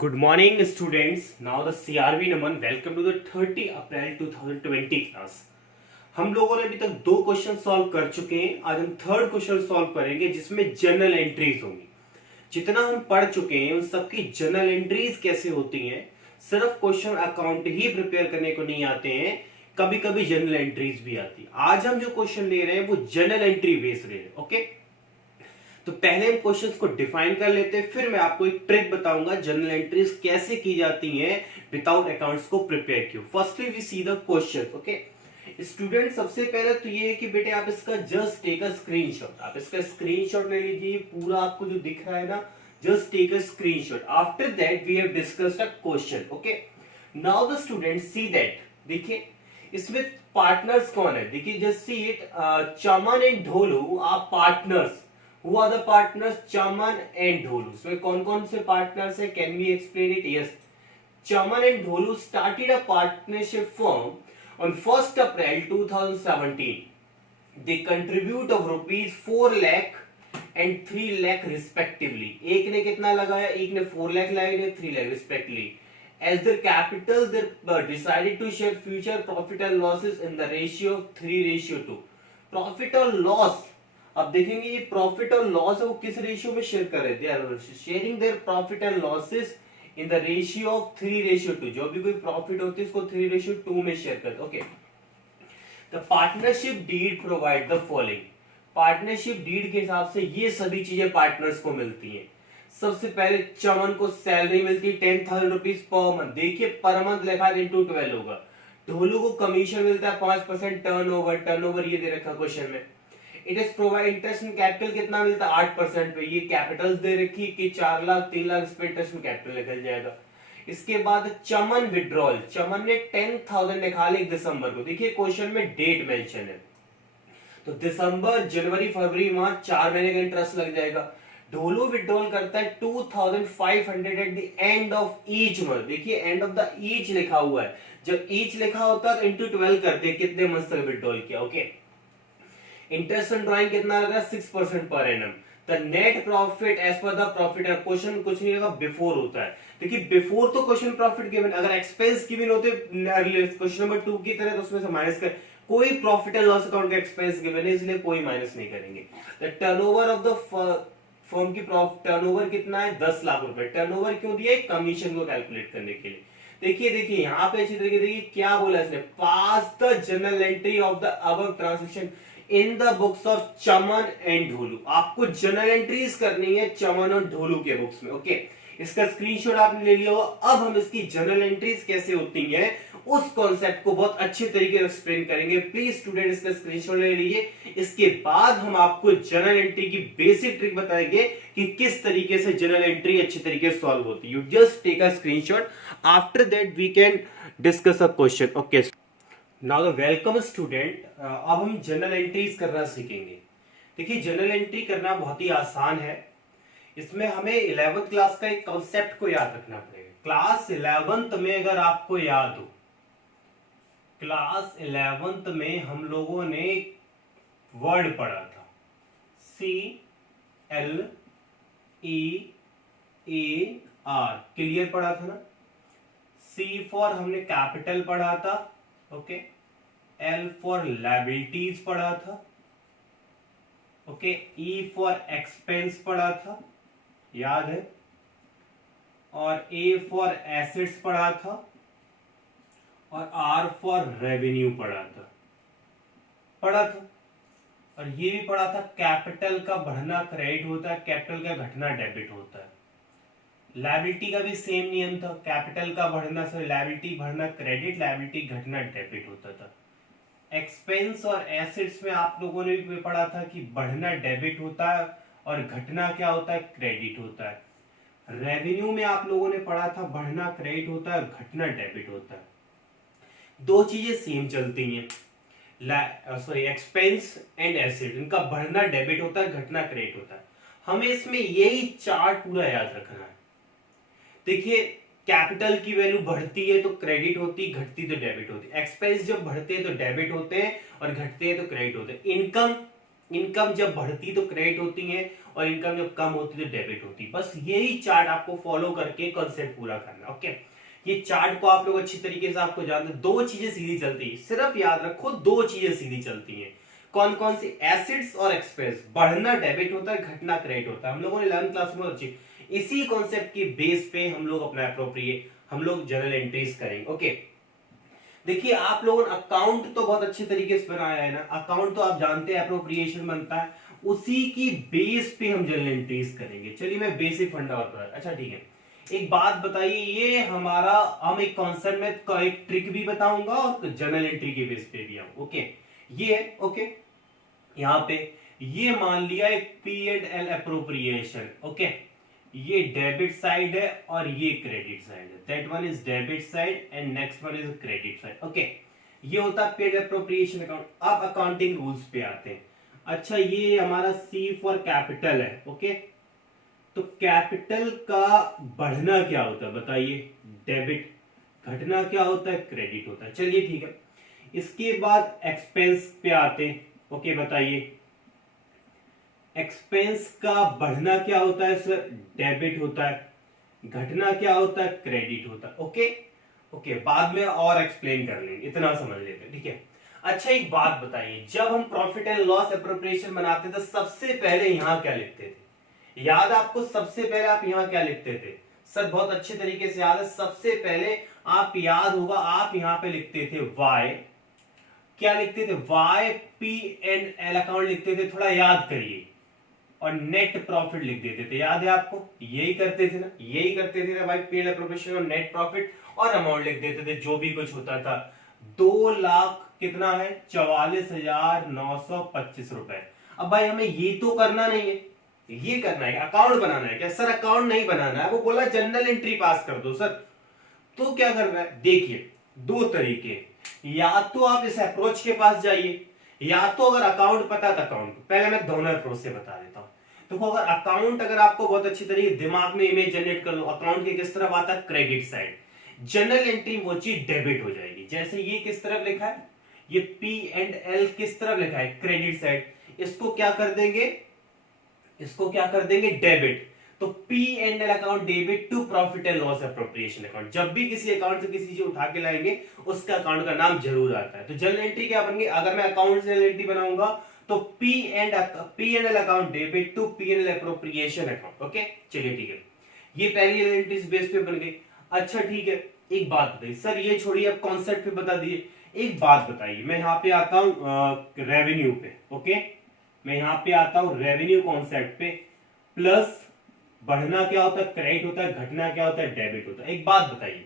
Good morning, students. Now the CRB Naman. Welcome to the 30 April 2020 class. हम लोगों ने अभी तक दो क्वेश्चन सॉल्व कर चुके हैं. आज हम थर्ड क्वेश्चन सॉल्व करेंगे जिसमें जनरल एंट्रीज होंगी. जितना हम पढ़ चुके हैं उन सबकी जनरल एंट्रीज कैसे होती हैं. सिर्फ क्वेश्चन अकाउंट ही प्रिपेयर करने को नहीं आते हैं, कभी कभी जनरल एंट्रीज भी आती है. आज हम जो क्वेश्चन ले रहे हैं वो जनरल एंट्री बेस्ड रहे हैं. ओके, तो पहले हम क्वेश्चंस को डिफाइन कर लेते हैं, फिर मैं आपको एक ट्रिक बताऊंगा जनरल एंट्रीज कैसे की जाती हैं विदाउट अकाउंट्स को प्रिपेयर किया. Firstly we see the question. Okay student, सबसे पहले तो ये है कि बेटे आप इसका जस्ट टेक अ स्क्रीनशॉट. आप इसका स्क्रीनशॉट ले लीजिए. पूरा आपको जो दिख रहा है ना, just take a screenshot. After that we have discussed a question. Okay, now the student see that. देखिए इसमें पार्टनर्स कौन है. देखिए just see it, Chaman and Dholu are partners. Who are the partners? Chaman and Dholu. So कौन कौन से partners है? Can we explain it? Yes. Chaman and Dholu started a partnership firm on 1st April 2017. They contribute of rupees 4 lakh and 3 lakh respectively. एक ने कितना लगाया? एक ने 4 lakh लगाया, एक ने 3 lakh respectively. As their capital, they decided to share future profit and losses in the ratio of 3:2. Profit or loss, अब देखेंगे ये प्रॉफिट और लॉस है वो किस रेशियो में शेयर कर रहे थे. Sharing their profit and losses in the ratio of 3:2. जो भी कोई प्रॉफिट होती है उसको 3:2 में शेयर करते. Okay, the partnership deed provide the following. Partnership deed के हिसाब से ये सभी चीजें पार्टनर्स को मिलती हैं. सबसे पहले चमन को सैलरी मिलती है 10,000 रुपीज पर मंथ. देखिए पर मंथ लिखा है इंटू 12 होगा. ढोलू को कमीशन मिलता है 5% टर्नओवर ये दे रखा क्वेश्चन में. It is provide interest in capital कितना मिलता है 8% पे. ये कैपिटल्स दे रखी कि 4 लाख 3 लाख इस पे इंटरेस्ट इन कैपिटल निकल जाएगा. इसके बाद चमन विड्रॉल. चमन ने 10,000 निकाले 1 दिसंबर को. देखिए क्वेश्चन में डेट मेंशन है तो दिसंबर जनवरी फरवरी मार्च 4 महीने का इंटरेस्ट लग जाएगा. ढोलू विड्रॉल करता है 2,500 at the end of each month. देखिए एंड ऑफ द ईच लिखा हुआ है. जब ईच लिखा होता है तो इंटू 12 करते कितने मंथ तक विड्रॉल किया. ओके, इंटरेस्ट ऑन ड्राइंग कितना लग रहा है 6% per annum. The net profit as per the profit. Question कुछ नहीं लगा, बिफोर होता है. देखिए बिफोर तो क्वेश्चन प्रॉफिट गिवन. अगर एक्सपेंस गिवन होते क्वेश्चन नंबर 2 की तरह तो उसमें से माइनस कर. कोई प्रॉफिट एंड लॉस अकाउंट का एक्सपेंस गिवन है इसलिए कोई माइनस नहीं करेंगे. The turnover of the firm की टर्नओवर कितना है 10 लाख रुपए. टर्नओवर क्यों दिया? कमीशन को कैलकुलेट करने के लिए. देखिए यहाँ पे अच्छी तरीके देखिए क्या बोला इसने. Pass the journal entry of the above transaction in the books of Chaman and Dholu. आपको जनरल एंट्रीज करनी है चमन और ढोलू के बुक्स में. ओके, इसका स्क्रीनशॉट आपने ले लिया होगा. अब हम इसकी जनरल एंट्रीज कैसे होती हैं उस कॉन्सेप्ट को बहुत अच्छे तरीके से एक्सप्लेन करेंगे. प्लीज स्टूडेंट इसका स्क्रीनशॉट ले लीजिए. इसके बाद हम आपको जनरल एंट्री की बेसिक ट्रिक बताएंगे कि किस तरीके से जनरल एंट्री अच्छे तरीके से सॉल्व होती है. You just take a screenshot. After that we can discuss a question. Okay now the welcome student. अब हम जनरल एंट्रीज करना सीखेंगे. देखिए जनरल एंट्री करना बहुत ही आसान है. इसमें हमें 11th क्लास का एक कॉन्सेप्ट को याद रखना पड़ेगा. क्लास 11th में अगर आपको याद हो, क्लास 11th में हम लोगों ने वर्ड पढ़ा था CLEAR. क्लियर पढ़ा था ना. C फॉर हमने कैपिटल पढ़ा था. ओके, L फॉर लायबिलिटीज पढ़ा था. ओके, E फॉर एक्सपेंस पढ़ा था, याद है. और A फॉर एसेट्स पढ़ा था. और R फॉर रेवेन्यू पढ़ा था. और ये भी पढ़ा था कैपिटल का बढ़ना क्रेडिट होता है, कैपिटल का घटना डेबिट होता है. लायबिलिटी का भी सेम नियम था. कैपिटल का बढ़ना से लायबिलिटी बढ़ना क्रेडिट, लायबिलिटी घटना डेबिट होता था. एक्सपेंस और एसेट्स में आप लोगों ने भी पढ़ा था कि बढ़ना डेबिट होता है और घटना क्या होता है क्रेडिट होता है. रेवेन्यू में आप लोगों ने पढ़ा था बढ़ना क्रेडिट होता है और घटना डेबिट होता है. दो चीजें सेम चलती हैं. एक्सपेंस एंड एसेट, इनका बढ़ना डेबिट होता है, घटना क्रेडिट होता है. हमें इसमें यही चार्ट पूरा याद रखना है. देखिए कैपिटल की वैल्यू बढ़ती है तो क्रेडिट होती, घटती तो डेबिट होती. एक्सपेंस जब बढ़ते हैं तो डेबिट होते हैं और घटते हैं तो क्रेडिट होते हैं. इनकम इनकम जब बढ़ती तो क्रेडिट होती है और इनकम जब कम होती तो डेबिट होती। बस यही चार्ट आपको फॉलो करके कॉन्सेप्ट पूरा करना। ओके, ये चार्ट को आप लोग अच्छी तरीके से आपको जानते, दो चीजें सीधी चलती है, सिर्फ याद रखो दो चीजें सीधी चलती हैं। कौन कौन सी? एसिड्स और एक्सपेंस। बढ़ना डेबिट होता है, घटना क्रेडिट होता है। हम लोगों ने 11th क्लास में अच्छी इसी कॉन्सेप्ट के बेस पे हम लोग अपना अप्रोप्रिएट हम लोग जर्नल एंट्रीज करेंगे। ओके, देखिए आप लोगों ने अकाउंट तो बहुत अच्छे तरीके से बनाया है ना, अकाउंट तो आप जानते हैं अप्रोप्रिएशन बनता है, उसी की बेस पे हम जर्नल एंट्रीज करेंगे। चलिए मैं बेसिक फंडा बता, अच्छा ठीक है। एक बात बताइए, ये हमारा हम एक कॉन्सेप्ट में एक ट्रिक भी बताऊंगा और जर्नल एंट्री के बेस पे भी हम। ओके, ये है। ओके, यहां पे ये मान लिया एक P and L appropriation. Okay, ये डेबिट साइड है और ये क्रेडिट साइड है। That one is debit side and next one is credit side. Okay, ये होता है पेड अप्रोप्रिएशन अकाउंट। अब अकाउंटिंग रूल्स पे आते हैं। अच्छा, ये हमारा सी फॉर कैपिटल है। ओके, तो कैपिटल का बढ़ना क्या होता है बताइए? डेबिट। घटना क्या होता है? क्रेडिट होता है। चलिए ठीक है, इसके बाद एक्सपेंस पे आते हैं। ओके, बताइए एक्सपेंस का बढ़ना क्या होता है सर? डेबिट होता है। घटना क्या होता है? क्रेडिट होता है। ओके ओके, बाद में और एक्सप्लेन कर लेंगे, इतना समझ लेते हैं, ठीक है। अच्छा एक बात बताइए, जब हम प्रॉफिट एंड लॉस अप्रोप्रिएशन बनाते थे सबसे पहले यहां क्या लिखते थे? याद आपको सबसे पहले आप यहां क्या लिखते थे? सर बहुत अच्छे तरीके से याद है, सबसे पहले आप याद होगा आप यहां पे लिखते थे वाई। क्या लिखते थे? Why P and L account लिखते थे, थोड़ा याद करिए, और नेट प्रॉफिट लिख देते थे। याद है आपको? यही करते थे ना, यही करते थे ना भाई, पी एंड एल अप्रोप्रिएशन और नेट प्रॉफिट, और अमाउंट लिख देते थे जो भी कुछ होता था। 2 लाख कितना है? 44,925 रुपए। अब भाई हमें ये तो करना नहीं है, ये करना है, अकाउंट बनाना है। क्या सर अकाउंट नहीं बनाना है? वो बोला जनरल एंट्री पास कर दो सर। तो क्या करना है? देखिए दो तरीके, या तो आप इस अप्रोच के पास जाइए, या तो अगर अकाउंट पता है तो अकाउंट। पहले मैं दोनों अप्रोच से बता देता हूं। देखो अगर अकाउंट अगर आपको बहुत अच्छी तरीके दिमाग में इमेज जनरेट कर लो, अकाउंट के किस तरफ आता है? Credit side. जनरल एंट्री वो चीज डेबिट हो जाएगी। जैसे ये किस तरफ लिखा है? ये पी एंड एल किस तरफ लिखा है? Credit side. इसको क्या कर देंगे? इसको क्या कर देंगे? डेबिट। तो P and L account debit to profit and loss appropriation account. जब भी किसी अकाउंट से किसी चीज उठा के लाएंगे उसका अकाउंट का नाम जरूर आता है। तो जनरल एंट्री क्या बन गई? अगर मैं अकाउंट से जनरल एंट्री बनाऊंगा तो P and L account debit to P and L appropriation account. Okay चलिए ठीक है, ये पहली जनरल एंट्री बेस पे बन गई। अच्छा ठीक है, एक बात बताइए सर, ये छोड़िए अब कॉन्सेप्ट पे बता दिए, एक बात बताइए, मैं यहाँ पे आता हूं रेवेन्यू पे। ओके, मैं यहाँ पे आता हूं रेवेन्यू कॉन्सेप्ट पे। प्लस बढ़ना क्या होता है? क्रेडिट होता है। घटना क्या होता है? डेबिट होता है। एक बात बताइए,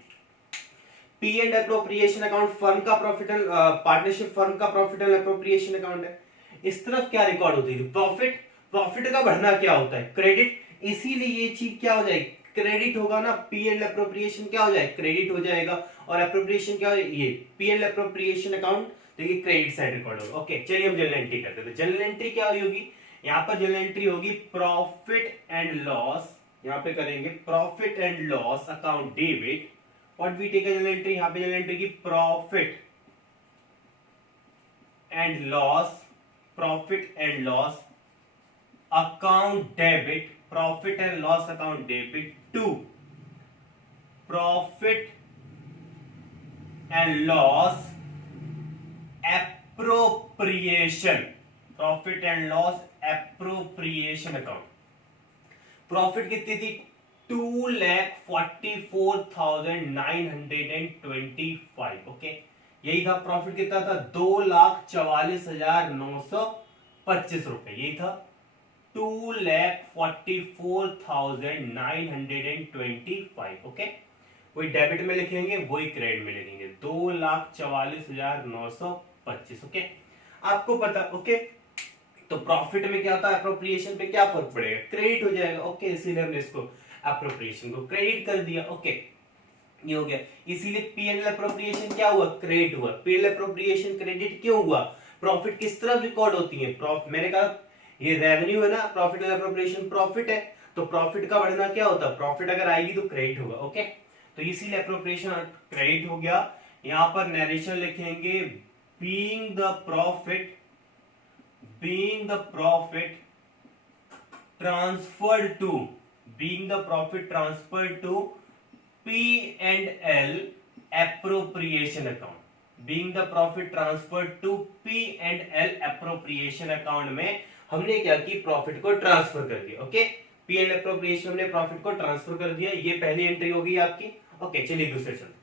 P and appropriation account firm का प्रॉफिट एंड पार्टनरशिप फर्म का प्रॉफिट एंड अप्रोप्रिएशन अकाउंट है। इस तरफ क्या रिकॉर्ड होती है? प्रॉफिट। प्रॉफिट का बढ़ना क्या होता है? क्रेडिट। इसीलिए ये चीज क्या हो जाएगी? क्रेडिट होगा ना, पी एंड अप्रोप्रिएशन क्या हो जाएगा? क्रेडिट हो जाएगा। और अप्रोप्रिएशन क्या हो जाएगा? ये पी एंड अप्रोप्रिएशन अकाउंट देखिए क्रेडिट साइड रिकॉर्ड होगा। ओके चलिए हम जनरल एंट्री करते हैं। जनरल एंट्री क्या होगी? यहाँ पर जनरल एंट्री होगी प्रॉफिट एंड लॉस। यहाँ पे करेंगे profit and loss account debit. What we take journal entry? यहाँ पे जनरल एंट्री की profit and loss, profit and loss account debit, profit and loss account debit to profit and loss appropriation, profit and loss appropriation account. Profit कितनी थी? 2,44,925। Okay, यही था profit. कितना था? 2,44,925 रुपए, यही था 2,44,925। ओके, वही डेबिट में लिखेंगे, वही क्रेडिट में लिखेंगे, 2,44,925। ओके, आपको पता। ओके, तो प्रॉफिट में क्या होता है? अप्रोप्रिएशन पे क्या फर्क पड़ेगा? क्रेडिट हो जाएगा। ओके, इसीलिए हमने इसको अप्रोप्रिएशन को क्रेडिट कर दिया। ओके, ये हो गया। इसीलिए पी एंड एल अप्रोप्रिएशन क्या हुआ? क्रेडिट हुआ। P and L appropriation credit क्यों हुआ? प्रॉफिट किस तरफ रिकॉर्ड होती है? मैंने कहा ये रेवेन्यू है ना, प्रॉफिट एंड अप्रोप्रिएशन प्रॉफिट है, तो प्रॉफिट का बढ़ना क्या होता है? प्रॉफिट अगर आएगी तो क्रेडिट होगा। ओके, तो इसीलिए अप्रोप्रिएशन क्रेडिट हो गया। यहां पर नरेशन लिखेंगे being the profit being the profit transferred to P&L appropriation account, being the profit transferred to P&L appropriation account में हमने क्या की, प्रॉफिट को ट्रांसफर कर दिया। ओके, पी एंड एप्रोप्रिएशन हमने प्रॉफिट को ट्रांसफर कर दिया, ये पहली एंट्री होगी आपकी। ओके, चलिए दूसरे चलते।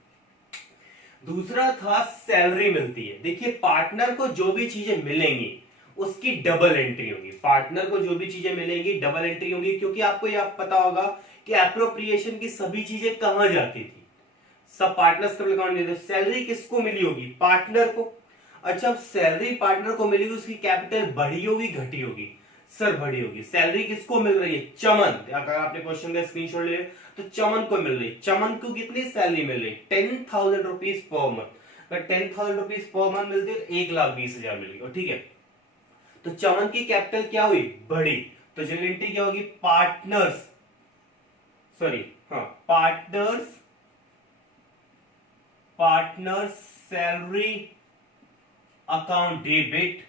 दूसरा था सैलरी मिलती है। देखिए पार्टनर को जो भी चीजें मिलेंगी उसकी डबल एंट्री होगी, पार्टनर को जो भी चीजें मिलेंगी डबल एंट्री होगी, क्योंकि आपको यह पता होगा कि एप्रोप्रिएशन की सभी चीजें कहां जाती थी, सब पार्टनर्स का अकाउंट में। सैलरी किसको मिली होगी, पार्टनर को। अच्छा, अब सैलरी पार्टनर को मिलेगी, उसकी कैपिटल बढ़ी होगी घटी होगी, सर बढ़ी होगी। सैलरी किसको मिल रही है, चमन, अगर आपने क्वेश्चन का स्क्रीनशॉट ले तो चमन को मिल रही है। चमन को कितनी सैलरी मिल रही है, 10,000 रुपीज पर मंथ। अगर 10,000 रुपीज पर मंथ मिलती है तो 1,20,000 मिलेगी, ठीक है। तो चमन की कैपिटल क्या हुई, बढ़ी, तो जनरल एंट्री क्या होगी, partners salary account debit,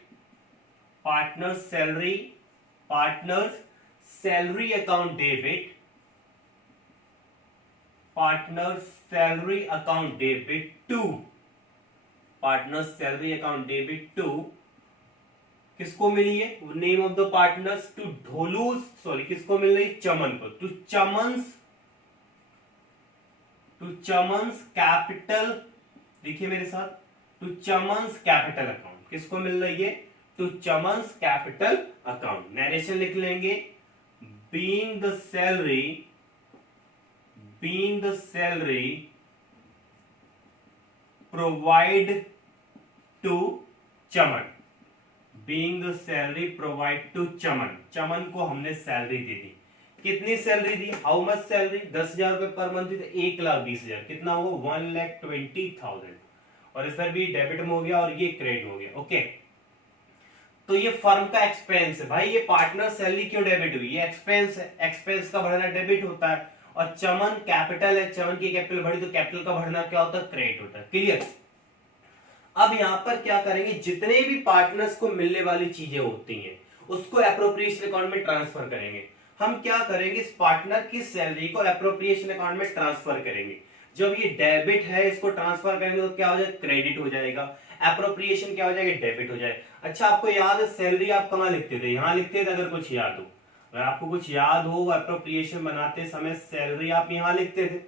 partners salary account debit, to किसको मिली है, name of the partners to किसको मिल रही, चमन को, टू चमन्स कैपिटल, देखिए मेरे साथ, टू चमन्स कैपिटल अकाउंट किसको मिल रही है, to Chaman's capital account. Narration लिख लेंगे, being the salary provide to Chaman, Chaman को हमने सैलरी दे दी। कितनी सैलरी दी, हाउ मच सैलरी, 10,000 रुपए पर मंथ थी तो 1,20,000, कितना हुआ 1,20,000, और इस पर भी डेबिट में हो गया और ये क्रेडिट हो गया। ओके, तो ये फर्म का एक्सपेंस है भाई, ये पार्टनर सैलरी क्यों डेबिट हुई, ये एक्सपेंस है, एक्सपेंस का बढ़ना डेबिट होता है, और चमन कैपिटल है, चमन की कैपिटल बढ़ी तो कैपिटल का बढ़ना क्या होता है, क्रेडिट होता है। क्लियर। अब यहां पर क्या करेंगे, जितने भी पार्टनर्स को मिलने वाली चीजें होती हैं उसको एप्रोप्रिएशन अकाउंट में ट्रांसफर करेंगे। हम क्या करेंगे, इस पार्टनर की सैलरी को एप्रोप्रिएशन अकाउंट में ट्रांसफर करेंगे। जब ये डेबिट है इसको ट्रांसफर करेंगे तो क्या हो जाएगा, क्रेडिट हो जाएगा, एप्रोप्रिएशन क्या हो जाएगा, डेबिट हो जाएगा। अच्छा, आपको याद है सैलरी आप कहां लिखते थे, यहां लिखते थे, अगर कुछ याद हो, अगर आपको कुछ याद हो एप्रोप्रिएशन बनाते समय सैलरी आप यहां लिखते थे,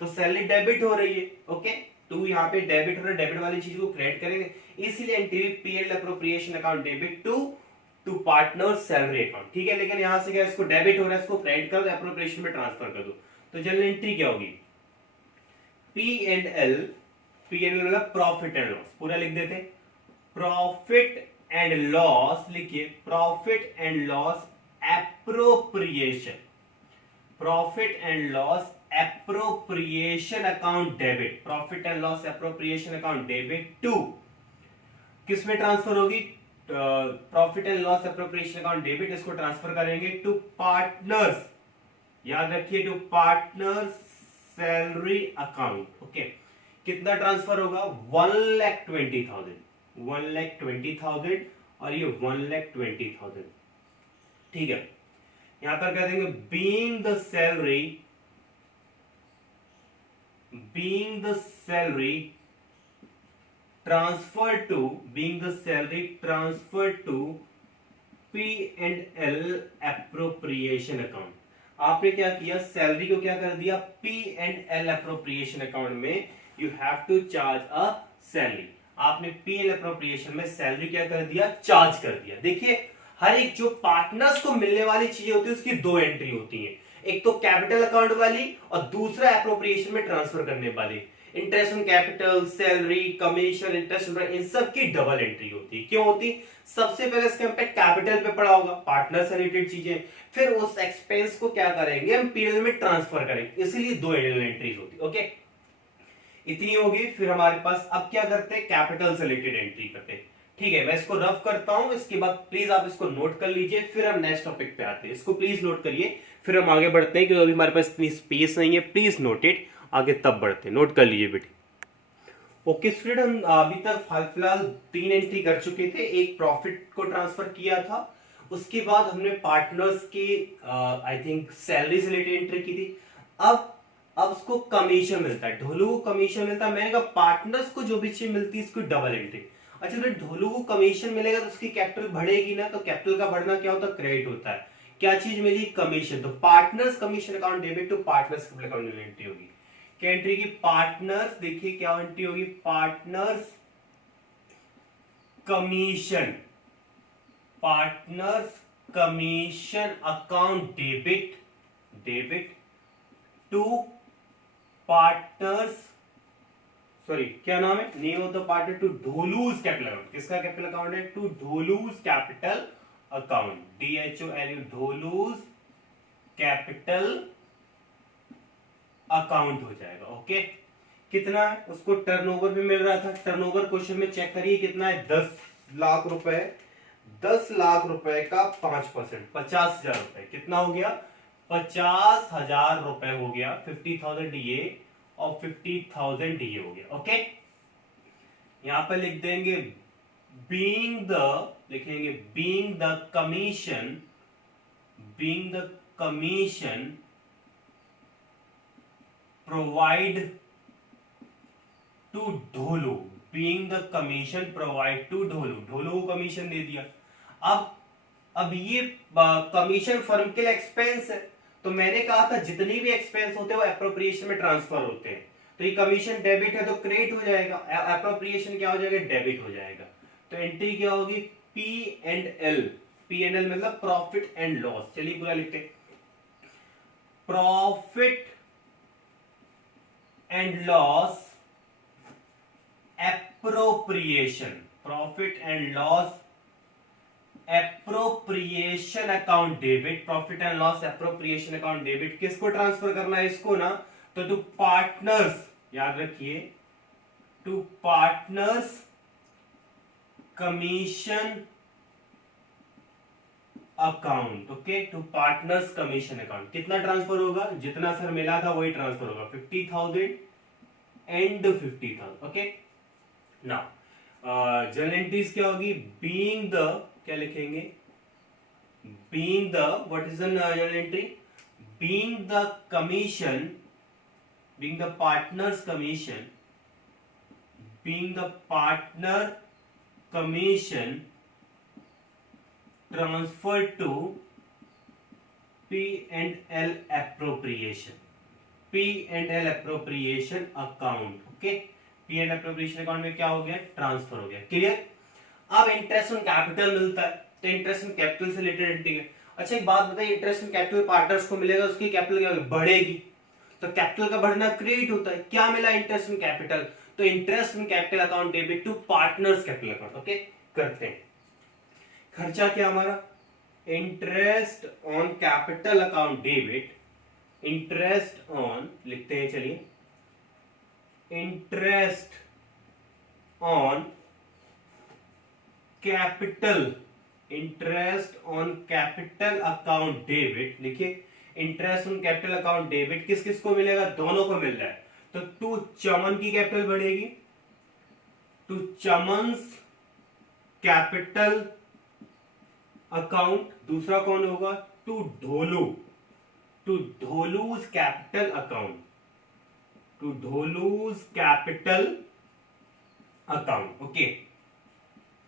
तो सैलरी डेबिट हो रही है। ओके, टू यहाँ पे डेबिट हो रहा है, डेबिट वाली चीज को क्रेडिट करेंगे, इसलिए entry PL appropriation account debit to partner salary account, ठीक है। लेकिन यहां से क्या, इसको डेबिट हो रहा है, इसको क्रेडिट कर दो, एप्रोप्रिएशन में ट्रांसफर कर दो, तो जनरल एंट्री क्या होगी, P&L मतलब प्रॉफिट एंड लॉस, पूरा लिख देते, प्रॉफिट एंड लॉस, लिखिए profit and loss appropriation, appropriation account debit, profit and loss appropriation account debit to, किस में ट्रांसफर होगी, profit and loss appropriation account debit, इसको ट्रांसफर करेंगे टू पार्टनर्स, याद रखिए, to partners salary account. Okay, कितना transfer होगा, 1,20,000 और ये 1,20,000, ठीक है। यहां पर कह देंगे being the salary transfer to P&L appropriation account. आपने क्या किया, सैलरी को क्या कर दिया, P&L एप्रोप्रिएशन अकाउंट में you have to charge a salary, आपने P&L एप्रोप्रिएशन में सैलरी क्या कर दिया, चार्ज कर दिया। देखिए हर एक जो पार्टनर्स को मिलने वाली चीजें होती है उसकी दो एंट्री होती है, एक तो कैपिटल अकाउंट वाली और दूसरा एप्रोप्रिएशन में ट्रांसफर करने वाली। Interest on capital, salary, commission, interest, इन सब की डबल एंट्री होती है। क्यों होती, सबसे पहले इसका इंपैक्ट कैपिटल पे पड़ा होगा, पार्टनर से रिलेटेड चीजें, फिर उस एक्सपेंस को क्या करेंगे हम पीएल में ट्रांसफर करेंगे, इसलिए दो एंट्रीज होती है। ओके, इतनी होगी। फिर हमारे पास अब क्या करते हैं, कैपिटल से रिलेटेड एंट्री करते हैं। ठीक है, मैं इसको रफ करता हूं, इसके बाद प्लीज आप इसको नोट कर लीजिए, फिर हम नेक्स्ट टॉपिक पे आते हैं। इसको प्लीज नोट करिए, फिर हम आगे बढ़ते हैं, क्योंकि अभी हमारे पास इतनी स्पेस नहीं है। प्लीज नोट इट, आगे तब बढ़ते हैं, नोट कर लीजिए बेटी। ओके स्टूडेंट, हम अभी तक फिलहाल 3 एंट्री कर चुके थे। एक प्रॉफिट को ट्रांसफर किया था, उसके बाद हमने पार्टनर्स की आई थिंक सैलरी से रिलेटेड एंट्री की थी। अब उसको कमीशन मिलता है, ढोलू को कमीशन मिलता है। मैंने कहा पार्टनर्स को जो भी चीज मिलती है इसको डबल एंट्री। अच्छा तो ढोलू को कमीशन मिलेगा तो उसकी कैपिटल बढ़ेगी ना, तो कैपिटल का बढ़ना क्या होता है, क्रेडिट होता है। क्या चीज मिली, कमीशन। तो partners commission account debit to partners capital account entry होगी। क्या एंट्री की, पार्टनर्स, देखिए क्या एंट्री होगी, partners commission, partners commission account debit to partners, sorry क्या नाम है, name of the partner, to Dholu's capital account. किसका कैपिटल अकाउंट है, to Dholu's capital account, DHOLU, Dholu's capital account हो जाएगा। ओके, कितना है, उसको टर्नओवर भी मिल रहा था। टर्नओवर क्वेश्चन में चेक करिए कितना है, 10 लाख रुपए। 10 लाख रुपए का 5%, 50,000 रुपए, कितना हो गया, 50,000 रुपए हो गया। 50,000 ये और 50,000 ये हो गया। ओके, यहां पर लिख देंगे बीइंग द, लिखेंगे being the commission, being the commission provide to Dholu, being the commission provide to Dholu, Dholu को कमीशन दे दिया। अब ये कमीशन फर्म के लिए एक्सपेंस है, तो मैंने कहा था जितनी भी एक्सपेंस होते हैं वो एप्रोप्रिएशन में ट्रांसफर होते हैं। तो ये कमीशन डेबिट है तो क्रेडिट हो जाएगा, एप्रोप्रिएशन क्या हो जाएगा, डेबिट हो जाएगा। तो एंट्री क्या होगी, P&L, P&L मतलब प्रॉफिट एंड लॉस। चलिए पूरा लिखते हैं, profit and loss appropriation, profit and loss appropriation account debit, profit and loss appropriation account debit. किसको ट्रांसफर करना है इसको ना, तो टू पार्टनर्स, याद रखिए, to partners commission account. Okay, to partners commission account. कितना ट्रांसफर होगा, जितना सर मिला था वही ट्रांसफर होगा, 50,000 and 50,000। Okay, now journal entries क्या होगी, बीइंग द, क्या लिखेंगे, being the, what is the journal entry, being the commission, being the partners commission, being the partner commission transfer to P&L appropriation, P&L appropriation account। Okay, P&L appropriation account में क्या हो गया, transfer हो गया। Clear. अब interest on capital मिलता है, तो इंटरेस्ट ऑन कैपिटल से रिलेटेड एंट्री है। अच्छा एक बात बताइए, इंटरेस्ट ऑन कैपिटल पार्टनर्स को मिलेगा, उसकी कैपिटल क्या होगी, बढ़ेगी। तो कैपिटल का बढ़ना क्रेडिट होता है। क्या मिला, इंटरेस्ट ऑन कैपिटल, तो interest on capital account debit to partners capital account. Okay, करते हैं। खर्चा क्या हमारा, interest on capital account debit, interest on, लिखते हैं चलिए, interest on capital, interest on capital account debit, लिखिए interest on capital account debit किस किस को मिलेगा, दोनों को मिल रहा है। तो टू चमन की कैपिटल बढ़ेगी, टू चमन्स कैपिटल अकाउंट। दूसरा कौन होगा, to Dholu, to Dholu's capital account, to Dholu's capital account. Okay,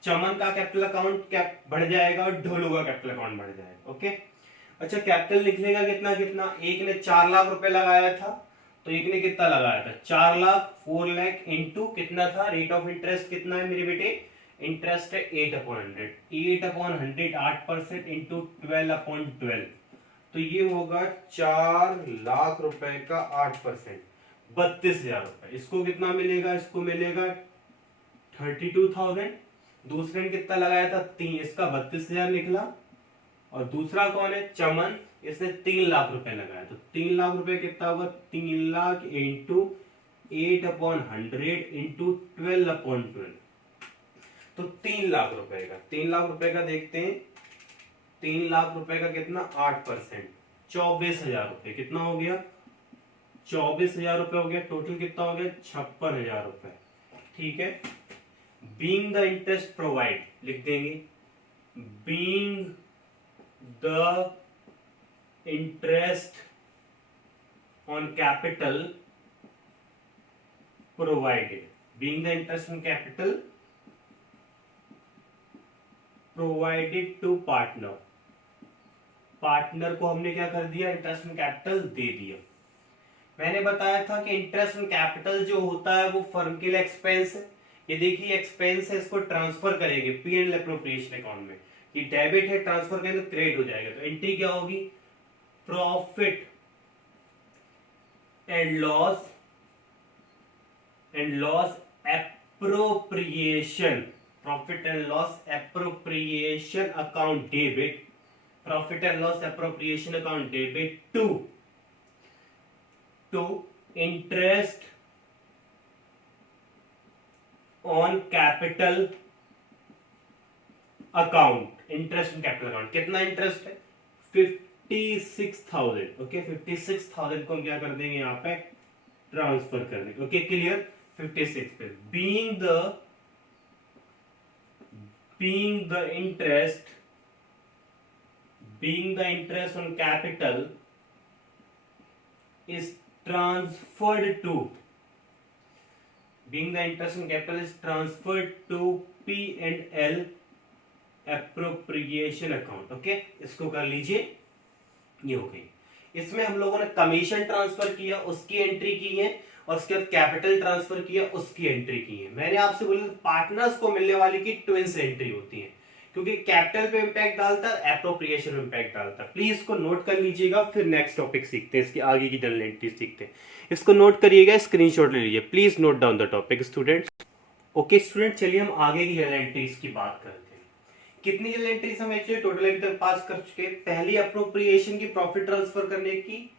Chaman का कैपिटल अकाउंट बढ़ जाएगा और ढोलू का कैपिटल अकाउंट बढ़ जाएगा। ओके, अच्छा कैपिटल लिखने कितना कितना, एक ने 4 लाख रुपए लगाया था, तो एक ने कितना लगाया था, 4 लाख, 4 लाख इंटू कितना था, रेट ऑफ इंटरेस्ट कितना है मेरे बेटे, इंटरेस्ट है 8/100, 8/100 8% इंटू 12/12, तो ये होगा 4 लाख रुपए का 8%, 32,000 रुपए। इसको कितना मिलेगा, इसको मिलेगा 32,000। दूसरे ने कितना लगाया था, 3, इसका 32,000 निकला। और दूसरा कौन है, चमन, इसने 3 लाख रुपए लगाया, तो 3 लाख रुपए कितना होगा, 3 लाख इंटू 8/100 इंटू 12/12, तो 3 लाख रुपए का, 3 लाख रुपए का देखते हैं, 3 लाख रुपए का कितना, 8%, 24,000 रुपए, कितना हो गया, 24,000 रुपए हो गया। टोटल कितना हो गया, 56,000 रुपए। ठीक है। बीइंग द इंटरेस्ट प्रोवाइड लिख देंगे, being the interest on capital provided, being the interest on capital provided to partner, partner को हमने क्या कर दिया, इंटरेस्ट ऑन कैपिटल दे दिया। मैंने बताया था कि इंटरेस्ट ऑन कैपिटल जो होता है वो फर्म के लिए एक्सपेंस है। ये देखिए एक्सपेंस है, इसको ट्रांसफर करेंगे पी एंड एप्रोप्रिएशन अकाउंट में, ये डेबिट है, ट्रांसफर करेंगे तो क्रेडिट हो जाएगा। तो एंट्री क्या होगी, profit and loss appropriation, profit and loss appropriation account debit, profit and loss appropriation account debit to interest on capital account, interest on capital account. कितना इंटरेस्ट है, 56,000। ओके 56,000 को हम क्या कर देंगे, यहां पे ट्रांसफर कर देंगे। ओके क्लियर, 56 पे being the interest on capital is transferred to, being the interest on capital is transferred to P&L appropriation account। Okay इसको कर लीजिए, ये हो गई। इसमें हम लोगों ने कमीशन ट्रांसफर किया, उसकी एंट्री की है, और उसके बाद कैपिटल ट्रांसफर किया, उसकी एंट्री की है। मैंने आपसे बोला पार्टनर्स को मिलने वाली की ट्विन्स एंट्री होती है, क्योंकि कैपिटल पे इंपैक्ट डालता है, एप्रोप्रिएशन पे इंपैक्ट डालता है। प्लीज इसको नोट कर लीजिएगा, फिर नेक्स्ट टॉपिक सीखते हैं, इसकी आगे की जर्नल एंट्री सीखते हैं। इसको नोट करिएगा, स्क्रीनशॉट ले लीजिए, please note down the topic students. Okay student, चलिए हम आगे की जर्नल एंट्रीज की बात करते हैं। कितनी जर्नल एंट्रीज हम एक्चुअली टोटल अभी तक पास कर चुके हैं। पहली अप्रोप्रिएशन की, प्रॉफिट ट्रांसफर करने की,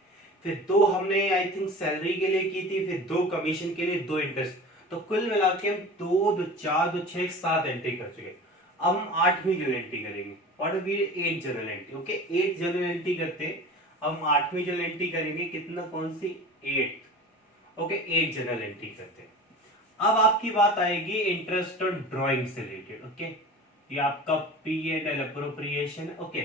फिर 2 हमने आई थिंक सैलरी के लिए की थी, फिर 2 कमीशन के लिए, 2 इंटरेस्ट। तो कुल मिला के हम 2, 2, 4, 2, 6, 7 एंट्री कर चुके हैं। अब हम 8वीं जर्नल एंट्री करेंगे, और भी 8 journal entry. Okay 8 journal entry करते हैं, अब हम 8वीं जर्नल एंट्री करेंगे। कितना, कौन सी, 8। ओके 8 जर्नल एंट्री करते हैं। अब आपकी बात आएगी इंटरेस्ट ऑन ड्राइंग से रिलेटेड। ओके ये आपका P&L अप्रोप्रिएशन है। ओके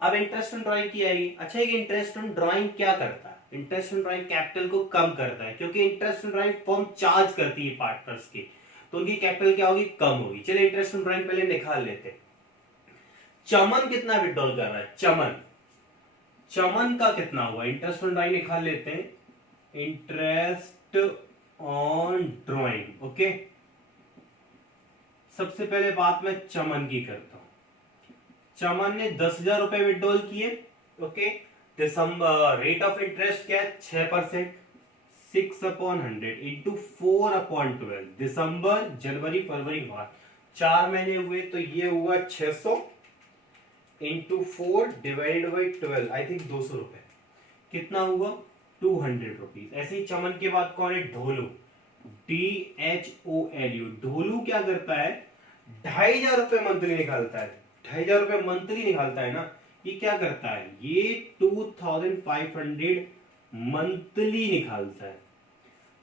अब इंटरेस्ट ऑन ड्राइंग की आएगी। अच्छा ये इंटरेस्ट ऑन ड्राइंग क्या करता है, इंटरेस्ट ऑन ड्राइंग कैपिटल को कम करता है, क्योंकि interest on drawing firm charge करती है पार्टनर्स की, तो उनकी कैपिटल क्या होगी, कम होगी। चलिए इंटरेस्ट ऑन ड्राइंग पहले निकाल लेते हैं। चमन कितना विड्रॉल कर रहा है, चमन का कितना हुआ, इंटरेस्ट ऑन ड्राइंग निकाल लेते हैं, इंटरेस्ट ऑन ड्राइंग। ओके सबसे पहले बात मैं चमन की करता हूं। चमन ने 10,000 रुपए विड्रॉल किए। Okay December rate of interest क्या है, 6%, 6/100 इंटू 4/12। दिसंबर, जनवरी, फरवरी, मार्च, 4 महीने हुए, तो ये हुआ 600 into 4 divided by 12, I think 200 रुपए। कितना हुआ, 200 रुपीज। ऐसे ही चमन के बाद कौन है, ढोलू, DHOLU। ढोलू क्या करता है, 2,500 रुपए मंथली निकालता है, 2,500 रुपए मंथली निकालता है ना। ये क्या करता है, ये 2,500 मंथली निकालता है।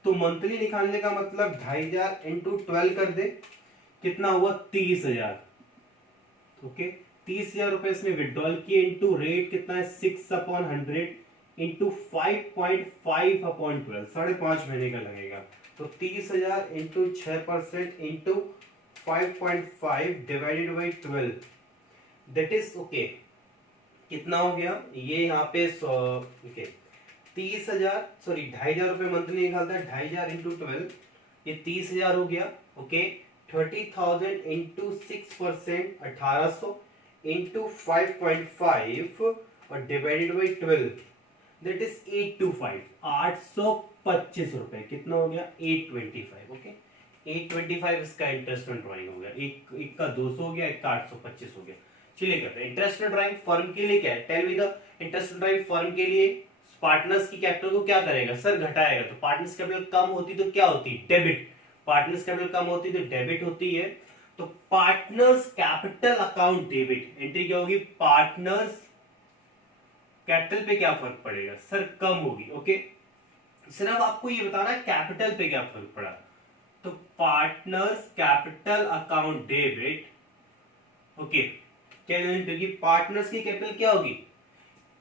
तो मंथली निकालने का मतलब 2,500 इंटू 12 कर दे, कितना हुआ, 30,000। ओके 30,000 रुपए इसने विड्रॉल किए, इंटू रेट कितना है, 6/100 इंटू 5.5/12, 5.5 महीने का लगेगा। तो 30,000 into 6% into 5.5 divided by 12, that is okay कितना हो गया, ये यहाँ पे 30,000 सॉरी 2,500 रुपए मंथली निकालता है, 2,500 इंटू 12, ये 30,000 हो गया। ओके 30,000 इंटू 6%, 1,800 इंटू 5.5 और डिवाइडेड बाई 12, दैट इज 825, 825 रुपए। कितना हो गया, 825। ओके 825 इसका इंटरेस्ट ऑन ड्राइंग हो गया। एक का 200 हो गया, एक का 825 हो गया। चलिए करते हैं इंटरेस्ट ऑन ड्राइंग फर्म के लिए क्या है, tell me the interest on drawing firm के लिए पार्टनर्स की कैपिटल को क्या करेगा, सर घटाएगा। तो पार्टनर्स कैपिटल कम होती तो क्या होती, डेबिट। पार्टनर्स कैपिटल कम होती तो डेबिट होती है। तो partners capital account debit, entry क्या होगी, पार्टनर्स कैपिटल पे क्या फर्क पड़ेगा, सर कम होगी। ओके सर अब आपको ये बताना है कैपिटल पे क्या फर्क पड़ा। तो तो partners capital account debit, okay, क्या क्योंकि पार्टनर्स की कैपिटल क्या होगी,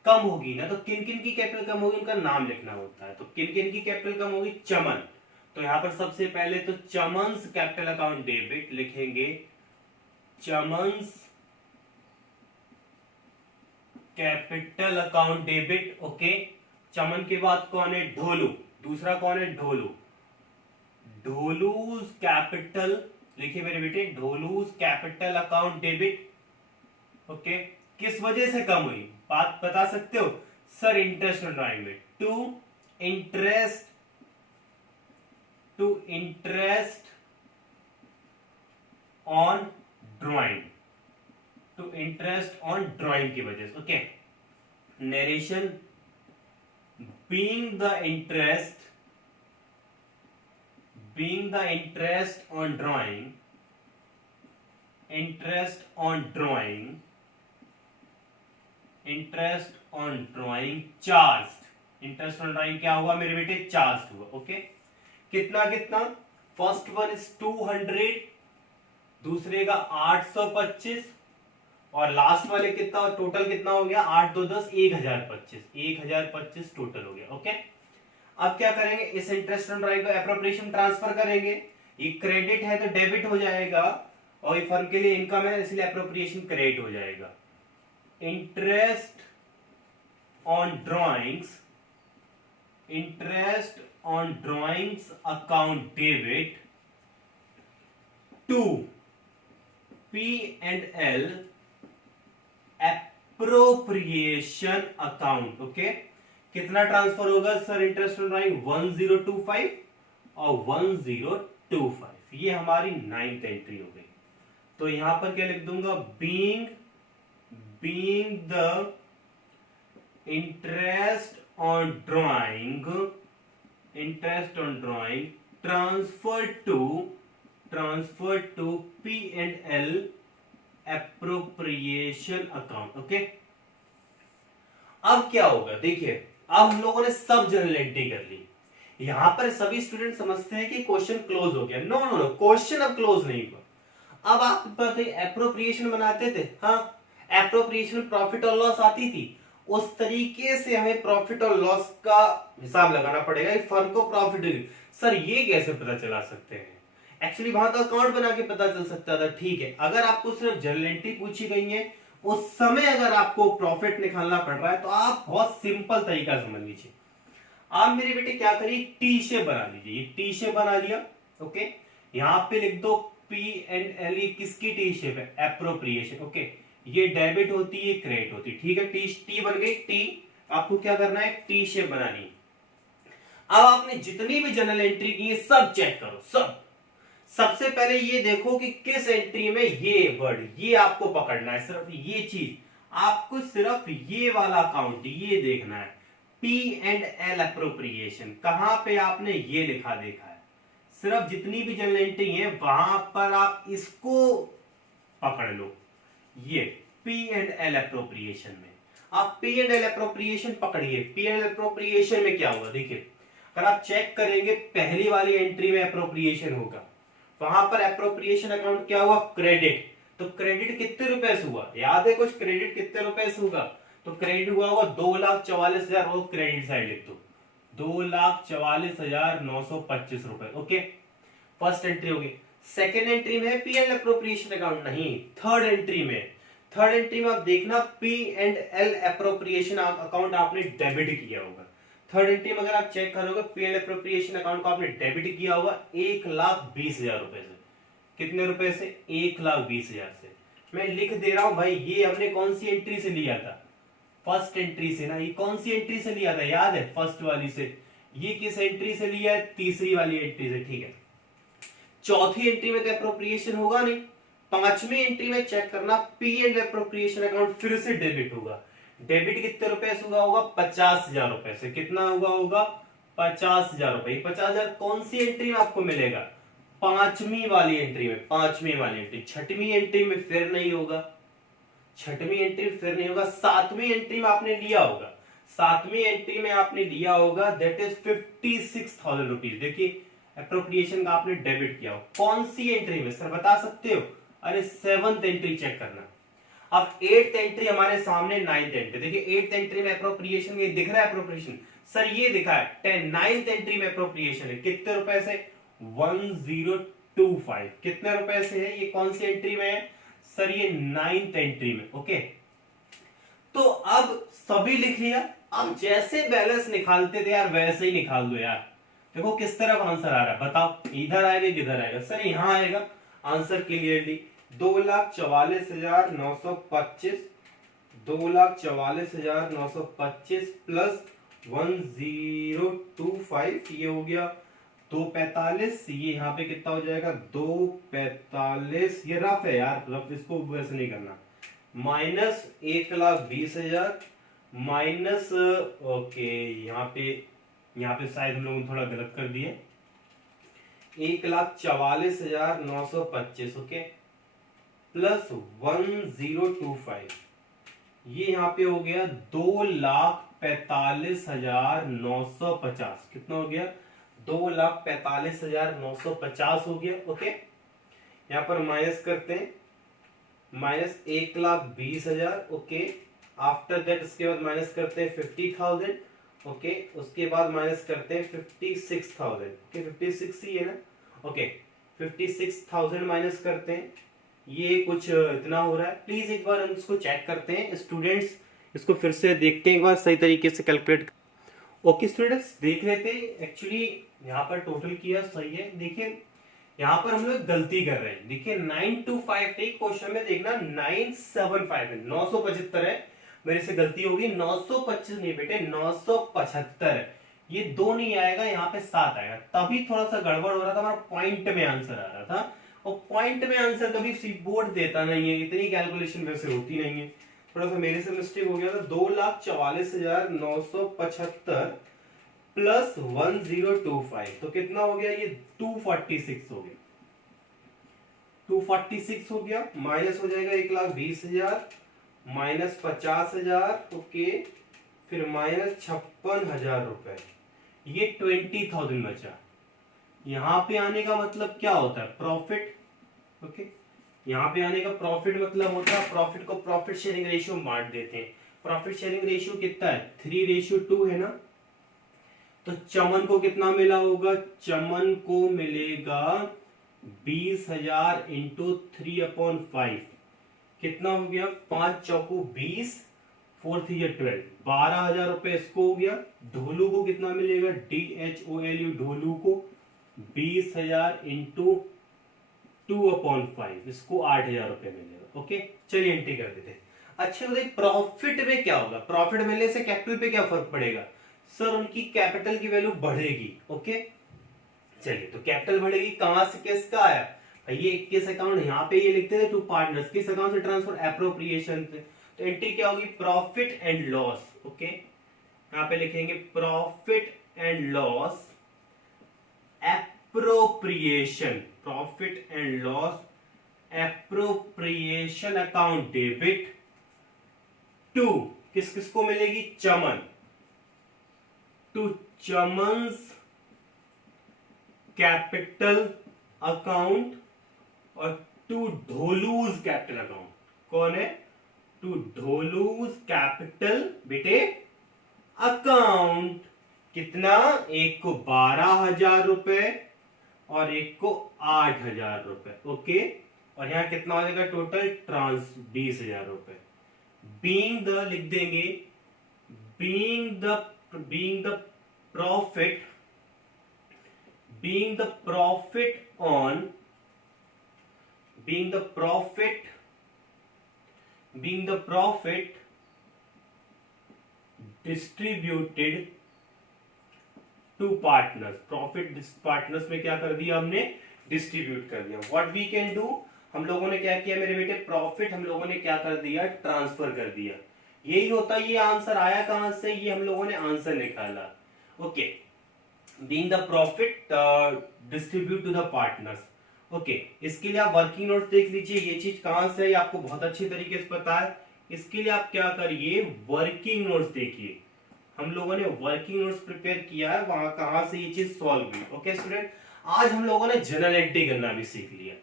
कम होगी ना, तो किन किन की कैपिटल कम होगी उनका नाम लिखना होता है। तो किन किन की कैपिटल कम होगी, चमन, तो यहां पर सबसे पहले तो चमन्स कैपिटल अकाउंट डेबिट लिखेंगे, चमन्स कैपिटल अकाउंट डेबिट, ओके। चमन के बाद कौन है, ढोलू, दूसरा कौन है, ढोलू, ढोलूज कैपिटल, लिखिए मेरे बेटे, Dholu's capital account debit, okay. किस वजह से कम हुई, बात बता सकते हो, सर इंटरेस्ट ऑन ड्राइंग में, to interest on drawing, to interest on drawing की वजह से, okay. Narration being the interest on drawing, interest on drawing charged, interest on drawing क्या हुआ मेरे बेटे, चार्ज हुआ, ओके। कितना कितना, फर्स्ट वन इज 200, दूसरे का 825 और लास्ट वाले कितना, टोटल कितना हो गया, 8 2 10 1025 टोटल हो गया, ओके। अब क्या करेंगे, इस इंटरेस्ट ऑन ड्राइंग को एप्रोप्रिएशन ट्रांसफर करेंगे, ये क्रेडिट है तो डेबिट हो जाएगा और ये फर्म के लिए इनकम है इसलिए एप्रोप्रिएशन क्रेडिट हो जाएगा। Interest on drawings account debit to P&L appropriation account, okay. कितना ट्रांसफर होगा सर, इंटरेस्ट ऑन ड्राइंग 1025 और 1025, ये हमारी 9th एंट्री हो गई। तो यहां पर क्या लिख दूंगा, being the interest on drawing transfer to P&L appropriation account, okay. अब क्या होगा, देखिए अब हम लोगों ने सब जनरल एंट्री कर ली, यहां पर सभी स्टूडेंट समझते हैं कि क्वेश्चन क्लोज हो गया, नो नो नो, क्वेश्चन अब क्लोज नहीं हुआ। अब आप एप्रोप्रिएशन बनाते थे, हाँ, एप्रोप्रिएशन प्रॉफिट और लॉस आती थी, उस तरीके से हमें प्रॉफिट और लॉस का हिसाब लगाना पड़ेगा, फर्म को प्रॉफिट, सर ये कैसे पता चला सकते हैं, एक्चुअली वहां तो अकाउंट बना के पता चल सकता था, ठीक है। अगर आपको सिर्फ जनरल एंट्री पूछी गई है, उस समय अगर आपको प्रॉफिट निकालना पड़ रहा है तो आप बहुत सिंपल तरीका समझ लीजिए, आप मेरे बेटे क्या करिए, टी शेप बना लीजिए, टी शेप बना लिया, ओके। यहां पे लिख दो P&L, ये किसकी टी शेप है, एप्रोप्रिएशन, ओके। ये डेबिट होती है, क्रेडिट होती है, ठीक है, टी बन गई, टी, आपको क्या करना है, टी शेप बनानी। अब आपने जितनी भी जनरल एंट्री की है सब चेक करो, सबसे पहले ये देखो कि किस एंट्री में ये वर्ड, ये आपको पकड़ना है, सिर्फ ये चीज आपको, सिर्फ ये वाला अकाउंट ये देखना है, P&L एप्रोप्रिएशन, कहां पे आपने ये लिखा देखा है, सिर्फ जितनी भी जनरल एंट्री है वहां पर आप इसको पकड़ लो, ये P&L एप्रोप्रिएशन में आप P&L एप्रोप्रिएशन पकड़िए। P&L एप्रोप्रिएशन में क्या होगा, देखिए अगर आप चेक करेंगे पहली वाली एंट्री में एप्रोप्रिएशन होगा, वहां पर एप्रोप्रिएशन अकाउंट क्या हुआ, क्रेडिट, तो क्रेडिट कितने रुपए से हुआ, याद है कुछ, क्रेडिट कितने रुपए से होगा, तो क्रेडिट हुआ होगा 2,44,000, वो क्रेडिट साइड लिख दो, 2,44,925 रुपए, ओके। फर्स्ट एंट्री होगी। सेकेंड एंट्री में P&L एप्रोप्रिएशन अकाउंट नहीं, थर्ड एंट्री में आप देखना P&L एप्रोप्रिएशन अकाउंट आपने डेबिट किया होगा। थर्ड एंट्री में अगर आप चेक करोगे P&L एप्रोप्रिएशन अकाउंट को आपने डेबिट किया होगा 1,20,000 रुपए से, कितने रुपए से, 1,20,000 से। मैं लिख दे रहा हूं भाई, ये हमने कौन सी एंट्री से लिया था, फर्स्ट एंट्री से ना, ये कौन सी एंट्री से लिया था, याद है, फर्स्ट वाली से। ये किस एंट्री से लिया है, तीसरी वाली एंट्री से, ठीक है। चौथी एंट्री में तो एप्रोप्रिएशन होगा नहीं, पांचवी एंट्री में चेक करना P&L एप्रोप्रिएशन अकाउंट फिर से डेबिट होगा, डेबिट कितने रुपए से होगा 50,000 रुपए से, कितना होगा 50,000 रुपए। 50,000 कौन सी एंट्री में आपको मिलेगा, पांचवी वाली एंट्री में, पांचवी वाली एंट्री। छठवीं एंट्री में फिर नहीं होगा, छठवीं एंट्री फिर नहीं होगा। सातवीं एंट्री में आपने लिया होगा, सातवीं एंट्री में आपने लिया होगा, दैट इज 56,000 रुपीज। देखिए एप्रोप्रिएशन का आपने डेबिट किया हो, कौन सी एंट्री में सर बता सकते हो? अरे 7th एंट्री चेक करना। अब 8th एंट्री हमारे सामने, 9th एंट्री देखिए, 8th एंट्री में एप्रोप्रिएशन ये दिख रहा है, एप्रोप्रिएशन सर ये दिखा है 9th एंट्री में एप्रोप्रिएशन है, कितने रुपए से? 1025। कितने रुपए से है? ये कौन सी एंट्री में है सर? ये 9th एंट्री में। ओके, तो अब सभी लिख लिया। अब जैसे बैलेंस निकालते थे यार वैसे ही निकाल दो यार। देखो किस तरफ आंसर आ रहा है, बताओ इधर आएगा किधर आएगा? सर यहां आएगा आंसर क्लियरली, 2,44,925, 2,44,925 प्लस 1025, ये हो गया 245। ये यहाँ पे कितना हो जाएगा? 245, ये रफ है यार, रफ इसको वैसे नहीं करना, माइनस 1,20,000 माइनस, ओके यहाँ पे शायद हम लोगों ने थोड़ा गलत कर दिए, 1,44,925 ओके प्लस 1025, ये यहाँ पे हो गया 2,45,950। कितना हो गया? 2,45,950 हो गया। ओके, यहाँ पर माइनस करते हैं, माइनस 1,20,000 ओके, आफ्टर दैट इसके बाद माइनस करते हैं 50,000 ओके, उसके बाद माइनस करते हैं 56,000 ओके, 56 ही है ना? ओके, 56,000 माइनस करते हैं, ये कुछ इतना हो रहा है। प्लीज एक बार हम इसको चेक करते हैं स्टूडेंट्स, इसको फिर से देखते हैं एक बार सही तरीके से कैलकुलेट। ओके स्टूडेंट्स देख लेते हैं, एक्चुअली यहाँ पर टोटल किया सही है। देखिए यहाँ पर हम लोग गलती कर रहे हैं, देखिए 925 थे, क्वेश्चन में देखना 975 है, 975 है, मेरे से गलती होगी, 925 नहीं बेटे 975 है, ये 2 नहीं आएगा, यहाँ पे 7 आएगा, तभी थोड़ा सा गड़बड़ हो रहा था, हमारा पॉइंट में आंसर आ रहा था, और पॉइंट में आंसर कभी सी बोर्ड देता नहीं है, इतनी कैलकुलेशन वैसे होती नहीं है, थोड़ा सा मेरे से मिस्टेक हो गया था। 2,44,975 प्लस 1025 तो कितना हो गया? ये 246 हो गया, 246 हो गया, माइनस हो जाएगा 1,20,000 माइनस 50,000 ओके, फिर माइनस 56,000 रुपए, ये 20,000 बचा। यहां पे आने का मतलब क्या होता है? प्रॉफिट। ओके, यहां पे आने का प्रॉफिट मतलब होता है, प्रॉफिट को प्रॉफिट शेयरिंग रेशियो बांट देते हैं। प्रॉफिट शेयरिंग रेशियो कितना है? 3:2 है ना? तो चमन को कितना मिला होगा? चमन को मिलेगा 20,000 इंटू 3/5, कितना हो गया? 5 चौको 20, 4 3 12, 12,000 रुपए इसको हो गया। ढोलू को कितना मिलेगा? DHOLU ढोलू को 20,000 इंटू 2/5, इसको 8,000 रुपए मिलेगा। ओके, चलिए एंट्री कर देते हैं। अच्छा बताइए प्रॉफिट में क्या होगा? प्रॉफिट मिलने से कैपिटल पे क्या फर्क पड़ेगा? सर उनकी कैपिटल की वैल्यू बढ़ेगी। ओके, चलिए तो कैपिटल बढ़ेगी, कहां से किसका आया? ये किस अकाउंट, यहाँ पे ये लिखते थे टू पार्टनर्स, किस अकाउंट से ट्रांसफर? एप्रोप्रिएशन से। तो एंट्री क्या होगी? Profit and loss. ओके, यहाँ पे लिखेंगे profit and loss appropriation, profit and loss appropriation account debit to किस किस को मिलेगी? Chaman, to Chaman's capital account और टू ढोलूज कैपिटल अकाउंट। कौन है? टू ढोलूज कैपिटल बेटे अकाउंट। कितना? एक को 12,000 रुपए और एक को 8,000 रुपए। ओके, और यहां कितना हो जाएगा टोटल? 20,000 रुपए। बीइंग द लिख देंगे, being the profit, being the profit distributed to partners, profit partners में क्या कर दिया हमने? डिस्ट्रीब्यूट कर दिया। व्हाट वी कैन डू, हम लोगों ने क्या किया मेरे बेटे? प्रॉफिट हम लोगों ने क्या कर दिया? ट्रांसफर कर दिया। यही होता, ये आंसर आया कहां से? ये हम लोगों ने आंसर निकाला। Okay, being the profit distribute to the partners. Okay, इसके लिए आप वर्किंग नोट्स देख लीजिए, ये चीज कहां से है आपको बहुत अच्छी तरीके से पता है। इसके लिए आप क्या करिए? वर्किंग नोट्स देखिए, हम लोगों ने वर्किंग नोट्स प्रिपेयर किया है, वहां कहां से ये चीज सॉल्व हुई। ओके स्टूडेंट, आज हम लोगों ने जर्नल एंट्री करना भी सीख लिया।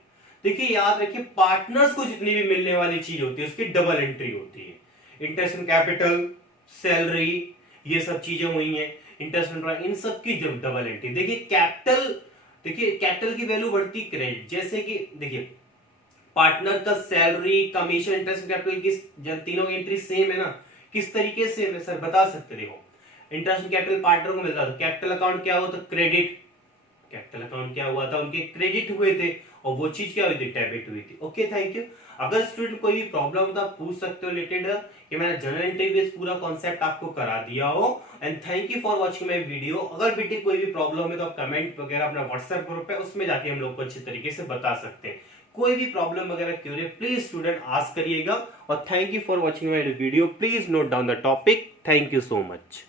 देखिए याद रखिए, पार्टनर्स को जितनी भी मिलने वाली चीज होती है उसकी डबल एंट्री होती है। इंटरेस्ट इन कैपिटल, सैलरी, ये सब चीजें हुई हैं, इंटरेस्ट इन सब की डबल एंट्री। देखिए कैपिटल की वैल्यू बढ़ती क्रेडिट, जैसे कि देखिए पार्टनर का सैलरी, कमीशन, इंटरेस्ट कैपिटल की तीनों की एंट्री सेम है ना। किस तरीके से है सर बता सकते? देखो इंटरेस्ट कैपिटल पार्टनर को मिलता था, कैपिटल अकाउंट क्या हुआ था? क्रेडिट। कैपिटल अकाउंट क्या हुआ था? उनके क्रेडिट हुए थे और वो चीज क्या हुई थी? डेबिट हुई थी। Okay thank you. अगर स्टूडेंट कोई भी प्रॉब्लम होता पूछ सकते हो रिलेटेड, कि मैंने जनरल एंट्री बेस पूरा कॉन्सेप्ट आपको करा दिया हो। And thank you for watching my video. अगर बेटे कोई भी प्रॉब्लम है तो आप कमेंट वगैरह अपना व्हाट्सएप ग्रुप है उसमें जाके हम लोग को अच्छे तरीके से बता सकते हैं। कोई भी प्रॉब्लम वगैरह क्यूरी प्लीज स्टूडेंट आस्क करिएगा। और thank you for watching my video. Please note down the topic. Thank you so much.